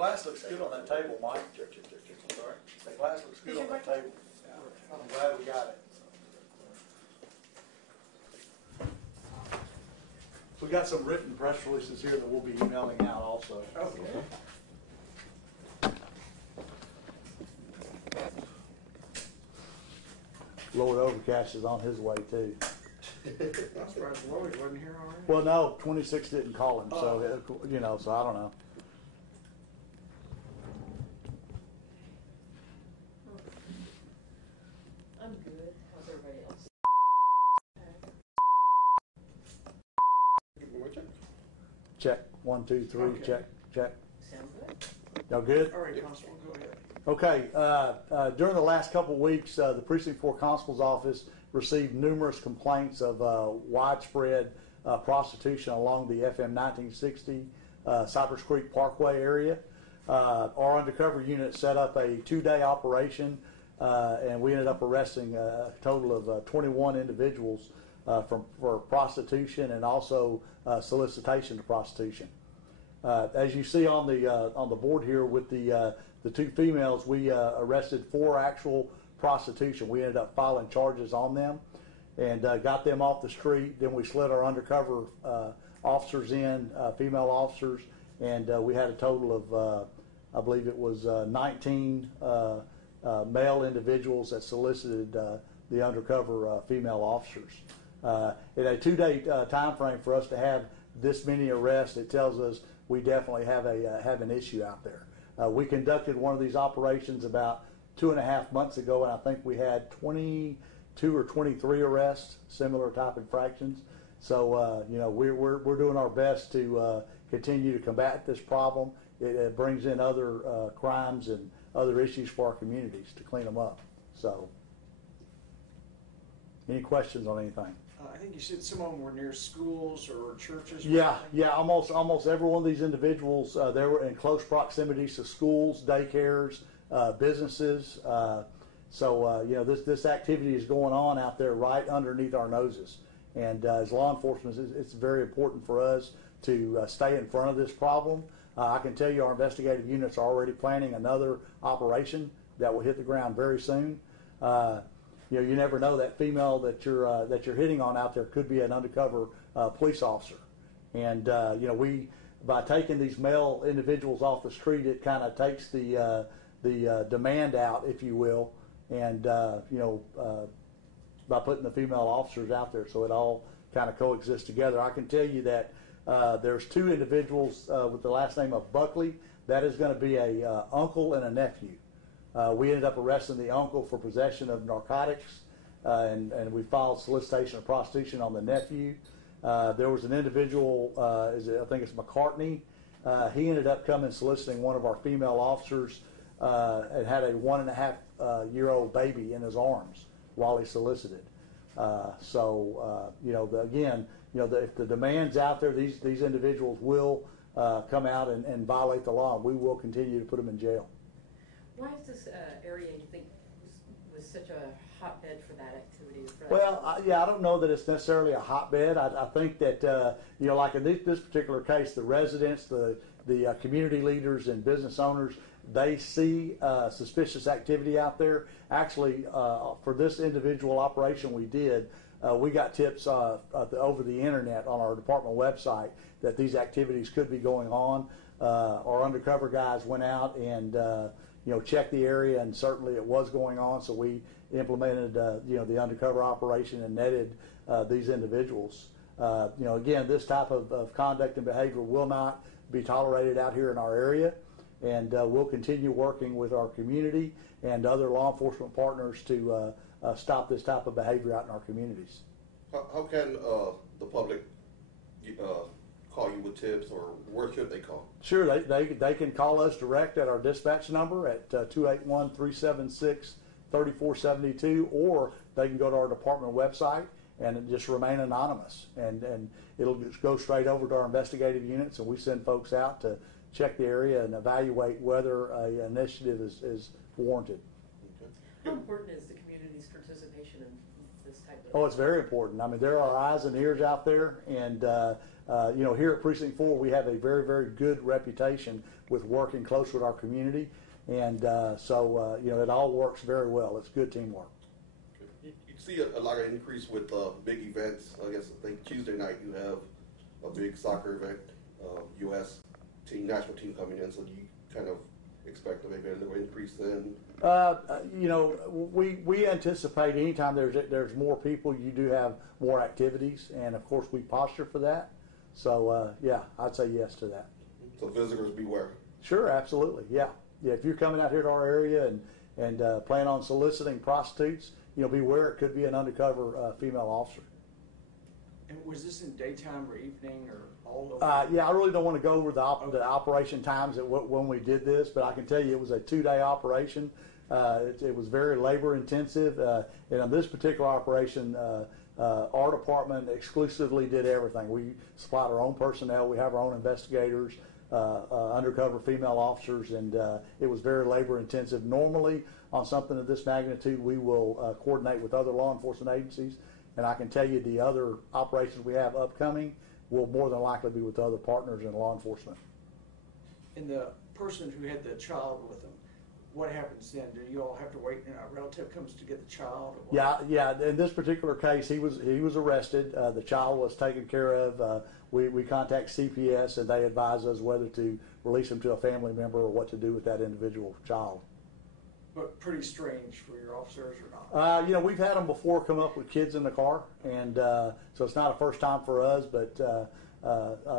glass looks good on that table, Mike. Sorry. The glass looks good on that table. I'm glad we got it. We got some written press releases here that we'll be emailing out also. Okay. Lord Overcash is on his way too. I'm surprised Lloyd wasn't here already. Well, no, 26 didn't call him, so you know, so I don't know. I'm good. How's everybody else? Check 1, 2, 3. Okay. Check. Sound good? Y'all good? All right, Constable, go ahead. Okay. During the last couple of weeks, the Precinct 4 Constable's Office received numerous complaints of widespread prostitution along the FM 1960 Cypress Creek Parkway area. Our undercover unit set up a 2-day operation, and we ended up arresting a total of 21 individuals for prostitution and also solicitation to prostitution. As you see on the board here with the 2 females, we arrested 4 actual prostitution. We ended up filing charges on them and got them off the street. Then we slid our undercover officers in, female officers, and we had a total of, I believe it was 19 male individuals that solicited the undercover female officers. In a 2-day time frame for us to have this many arrests, it tells us we definitely have an issue out there. We conducted one of these operations about 2.5 months ago, and I think we had 22 or 23 arrests, similar type infractions. So you know, we're doing our best to continue to combat this problem. It brings in other crimes and other issues for our communities to clean them up. So, any questions on anything? I think you said some of them were near schools or churches. Yeah, almost every one of these individuals, they were in close proximity to schools, daycares, businesses. So you know, this activity is going on out there right underneath our noses. And as law enforcement, it's very important for us to stay in front of this problem. I can tell you our investigative units are already planning another operation that will hit the ground very soon. You know, you never know, that female that you're hitting on out there could be an undercover police officer. And you know, by taking these male individuals off the street, it kind of takes the demand out, if you will, and you know, by putting the female officers out there, so it all kind of coexists together. I can tell you that there's 2 individuals with the last name of Buckley. That is going to be a uncle and a nephew. We ended up arresting the uncle for possession of narcotics, and we filed solicitation of prostitution on the nephew. There was an individual, I think it's McCartney. He ended up coming soliciting one of our female officers and had a 1.5-year-old baby in his arms while he solicited. So you know, again, you know, if the demand's out there, these individuals will come out and violate the law, and we will continue to put them in jail. Why is this area, you think, was such a hotbed for that activity? Well, yeah, I don't know that it's necessarily a hotbed. I think that, you know, like in this particular case, the residents, the community leaders and business owners, they see suspicious activity out there. Actually, for this individual operation we did, we got tips over the internet on our department website that these activities could be going on. Our undercover guys went out and you know, checked the area, and certainly it was going on. So we implemented you know, the undercover operation and netted these individuals. You know, again, this type of conduct and behavior will not be tolerated out here in our area, and we'll continue working with our community and other law enforcement partners to stop this type of behavior out in our communities. How can the public call you with tips, or where should they call? Sure, they can call us direct at our dispatch number at 281-376-3472, or they can go to our department website and just remain anonymous, and it'll just go straight over to our investigative units, and we send folks out to check the area and evaluate whether an initiative is warranted. How important is the community's participation in this type of? Oh, it's very important. I mean, there are eyes and ears out there, and you know, here at Precinct 4, we have a very, very good reputation with working close with our community, and so you know, it all works very well. It's good teamwork. You see a lot of increase with big events. I guess I think Tuesday night you have a big soccer event, U.S. team, national team coming in. So do you kind of expect maybe a little increase then? You know, we anticipate anytime there's more people, you do have more activities, and of course we posture for that. So yeah, I'd say yes to that. So visitors beware. Sure, absolutely, yeah. If you're coming out here to our area and plan on soliciting prostitutes, you know, beware, it could be an undercover female officer. And was this in daytime or evening or all over? Yeah, I really don't want to go over the operation times when we did this, but I can tell you it was a 2-day operation. It was very labor intensive, and on this particular operation, our department exclusively did everything. We supplied our own personnel. We have our own investigators, undercover female officers, and it was very labor intensive. Normally, on something of this magnitude, we will coordinate with other law enforcement agencies, and I can tell you the other operations we have upcoming will more than likely be with other partners in law enforcement. And the person who had the child with them, what happens then? Do you all have to wait and a relative comes to get the child? Or what? Yeah. In this particular case, he was arrested. The child was taken care of. We contact CPS, and they advise us whether to release him to a family member or what to do with that individual child. But pretty strange for your officers or not? You know, we've had them before come up with kids in the car, and so it's not a first time for us, but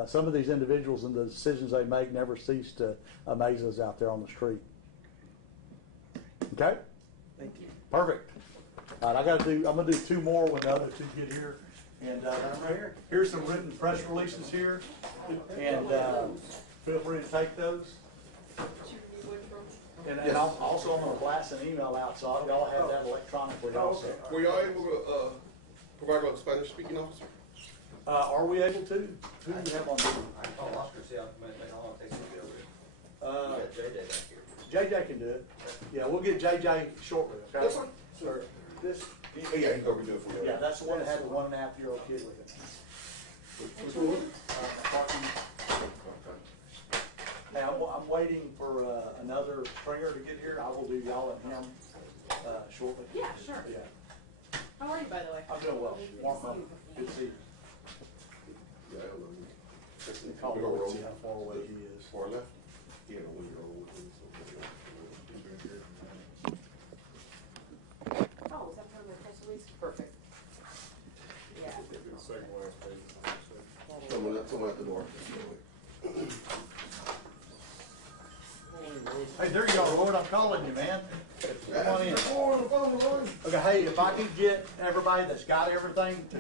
some of these individuals and the decisions they make never cease to amaze us out there on the street. Okay? Thank you. Perfect. All right, I'm gonna do 2 more when the other 2 get here. And here's some written press releases here, and feel free to take those. And I'm gonna blast an email out, so y'all have that electronically also. Were y'all able to provide a Spanish speaking officer? Are we able to? Who do you have on duty? I call Oscar, see how long it takes to get over here. JJ back here. JJ can do it. Yeah, we'll get JJ shortly, okay? That's fine. Sir, this, Yeah, he's gonna do it for you. yeah, that's the one that had the 1.5-year-old kid with it. Which one? Hey, I'm waiting for another stringer to get here. I will do y'all and him shortly. Yeah, sure. Yeah, How are you, by the way? I'm doing well. Mark, good to see you. Yeah, I don't know. Call Big him old and roll. see how far away he is. Far left? Yeah, the 1-year-old. Oh, was that part of the press release? Perfect. Yeah. Someone at the door. Hey, there you are, Lord. I'm calling you, man. Come on in. Okay, hey, if I can get everybody that's got everything to